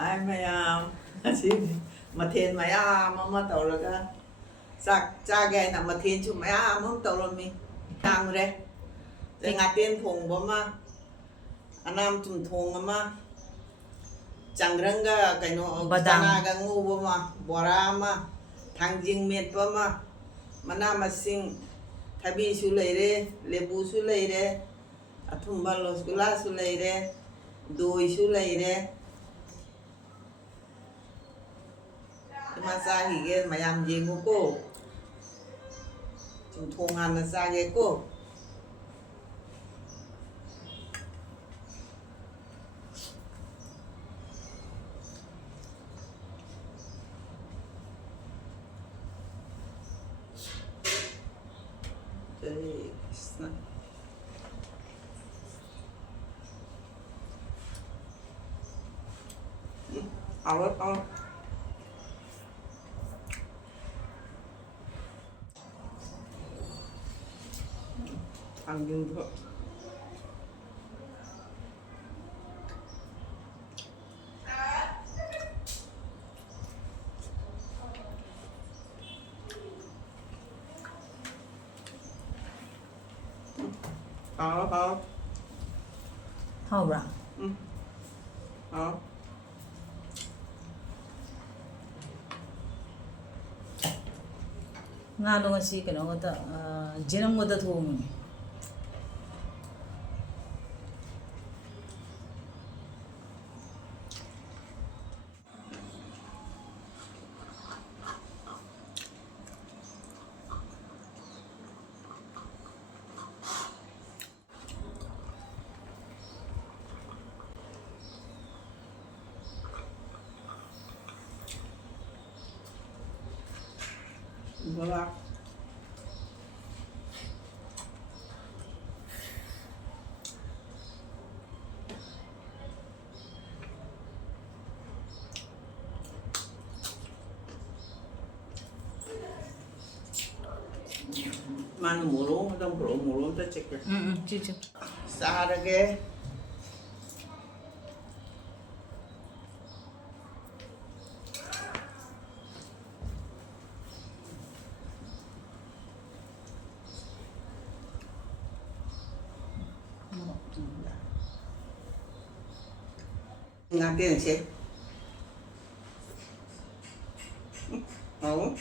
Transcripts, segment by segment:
Hai mayam asini mathen mayam ama tawraga sak chage na mathen chu mayam am tawrami tangre te ngaten thongba ma anam tum thong ama changranga kaino chana ga nguba ma bora ma thangjing metpa ma mana masing thabi su leire lebu su leire athumba losgula su leire doi su leire Masahige mayam jengu ko thongan na sage ko Krishna Our ăn dương thôi hả 하우라. hả 나도 같이 그런 거다. 지는 거다 도움이. Voilà. Mana mulu, dong bro mulu ta cek. 찌찌. Sarage. Ngatin sih. Oh.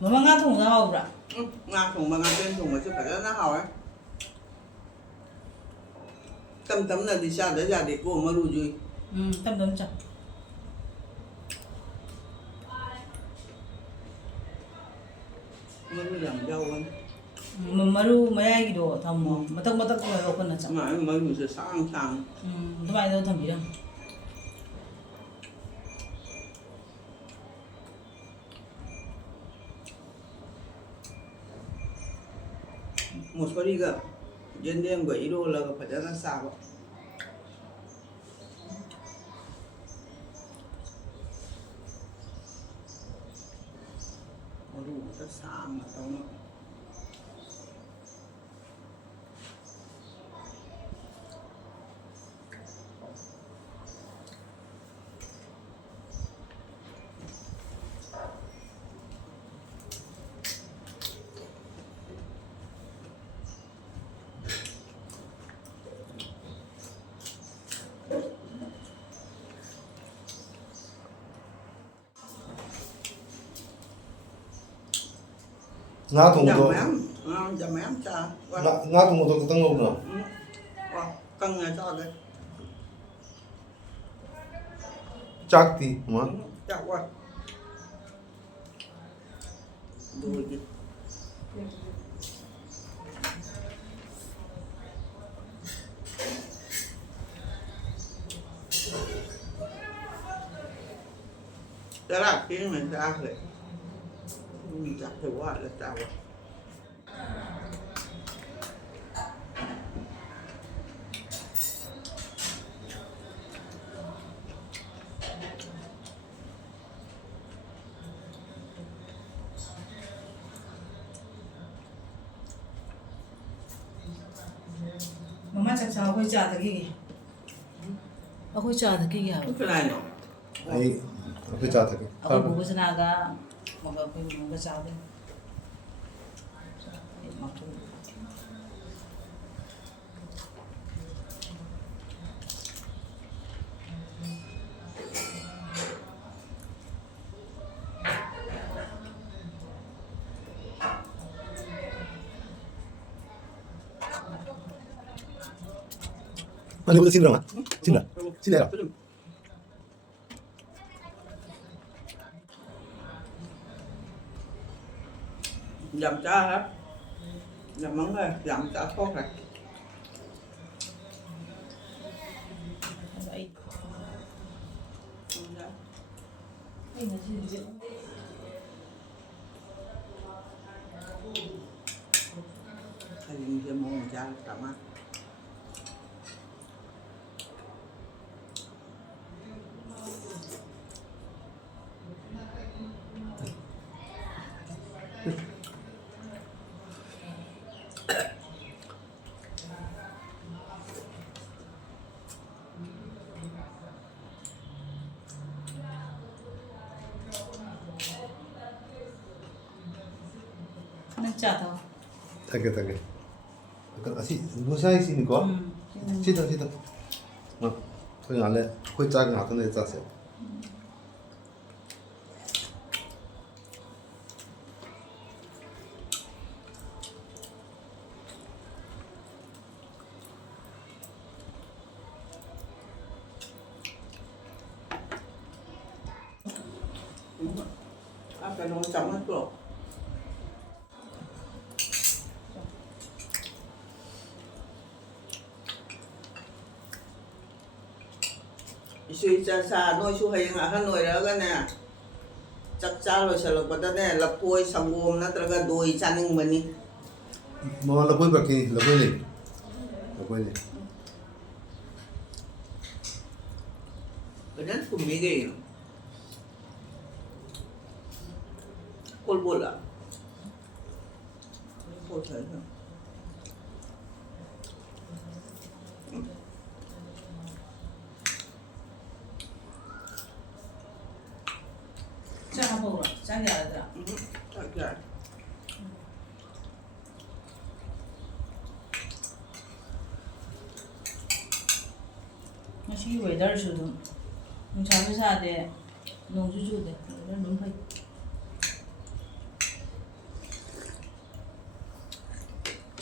Mama ngã thùng ra ha우라. Ngà thùng mà ngà trên thùng mà chứ phải nó hào ấy. Tấm tấm là đi xa để ra để cô mà lùi gì. 땀 짜. Mà lùi làm dâu anh. ꯃꯔꯨ ꯃꯌꯥꯏꯒꯤꯗꯣ ꯊꯝꯃꯣ ꯃꯊꯛ ꯑꯣꯏꯔꯣ ꯀꯟꯅ ꯆꯪ ꯃꯔꯨꯁꯦ ꯁꯥꯡ ꯑꯗꯨꯃꯥꯏꯅ ꯇꯧꯔ ꯊꯝꯕꯤꯔꯝꯃꯣ ꯃꯣꯁꯣꯔꯤꯒ ꯌꯦꯟꯗꯦꯝꯒ ꯏꯔꯣꯜꯂꯒ ꯐꯖꯅ ꯆꯥꯕ ꯃꯔꯨ ꯈꯛꯇ ꯁꯥꯡꯅ ꯇꯧꯅ ꯉꯥ ꯊꯣꯡꯕꯗꯣ ꯃꯌꯥꯝ ꯆꯥ ꯉꯥ ꯊꯣꯡꯕꯗꯣ ꯈꯤꯇꯪ ꯉꯧꯕ꯭ꯔꯣ ꯀꯪꯅ ꯆꯥꯒꯦ ꯆꯥꯛꯇꯤ ꯃꯥ ꯆꯥꯛ ꯋꯥ ꯗꯨꯗꯤ Chả tiếng mình ra rồi mình chặt thì quá là chào ꯃꯃꯥ ꯆꯥꯛ ꯆꯥꯎ ꯑꯩꯈꯣꯏ ꯆꯥ ꯊꯛꯈꯤꯒꯦ ꯑꯩꯈꯣꯏ ꯆꯥ ꯊꯛꯈꯤꯒꯦ ꯍꯥꯏꯕ cái này nó ꯑꯩ ꯑꯩꯈꯣꯏ ꯆꯥ ꯊꯛꯀꯦ ꯑꯩꯈꯣꯏ ꯕꯣꯕꯣꯁꯅꯥꯒ ꯑꯩꯈꯣꯏ ꯃꯃꯥꯒ ꯆꯥꯗꯣꯏꯅꯤ Manipuri sini dong, sini lah, sini lah. dầm cha hả dầm mắm rồi dầm cha thốt rồi thầy dùng cho món cha cảm ơn ꯅꯪ ꯆꯥ ꯊꯛꯑꯣ Thake thake. Asi musai sini ko. Sida sida. Ma, thôi ngale, khoi cha ngah thane cha se. cái nó chấm hết rồi suy cha sa noi su hay ngah kan noi ra ga ne chak cha lo sa lo pada ne la poi sangom na tra ga doi chaning mani Ma lapoi bakini, lapoi ni. Lapoi ni. cái đất của mỹ gì col bola col thấy không ꯆꯥ ꯍꯥꯞꯄꯧꯔꯣ ꯆꯥꯛ ꯌꯥꯔꯗ꯭ꯔꯥ chắc chắn ꯉꯁꯤꯒꯤ ꯋꯦꯗꯔꯁꯨ ꯑꯗꯨꯝ ꯅꯨꯡꯁꯥꯁꯨ ꯁꯥꯗꯦ ꯅꯣꯡꯁꯨ ꯆꯨꯗꯦ weather ꯑꯗꯨꯝ ꯐꯩ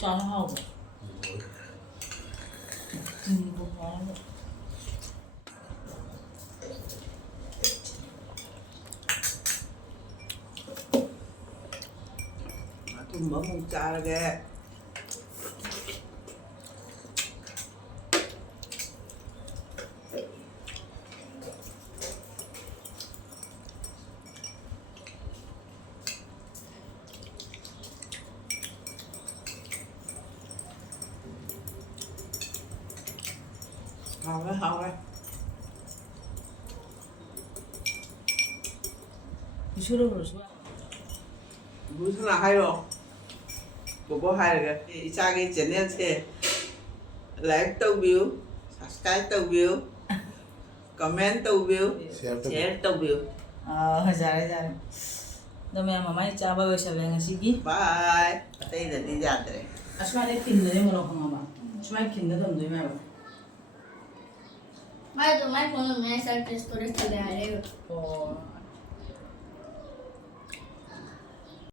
ꯆꯥꯅ ꯍꯥꯎꯕ ꯆꯤꯅꯤꯕꯨ ꯐꯥꯎꯔꯒ thùng ꯊꯨꯝ ꯑꯃꯨꯛ ꯆꯥꯔꯒꯦ 하오래 이슈로 좋아. 무슨 하요 뭐 하려게 이자기 제네체 like tàu view subscribe tàu view comment tàu view share tàu view 잘해. 너네 마마이 짜봐 외셔뱅 시기. bye đây là đi ra đấy 아스마레 핀네 뭐로 하마. 주말 핀네 던도 이마. मैं तो मैं फोन में सर्च स्टोरेज चले आ रहे हो 어.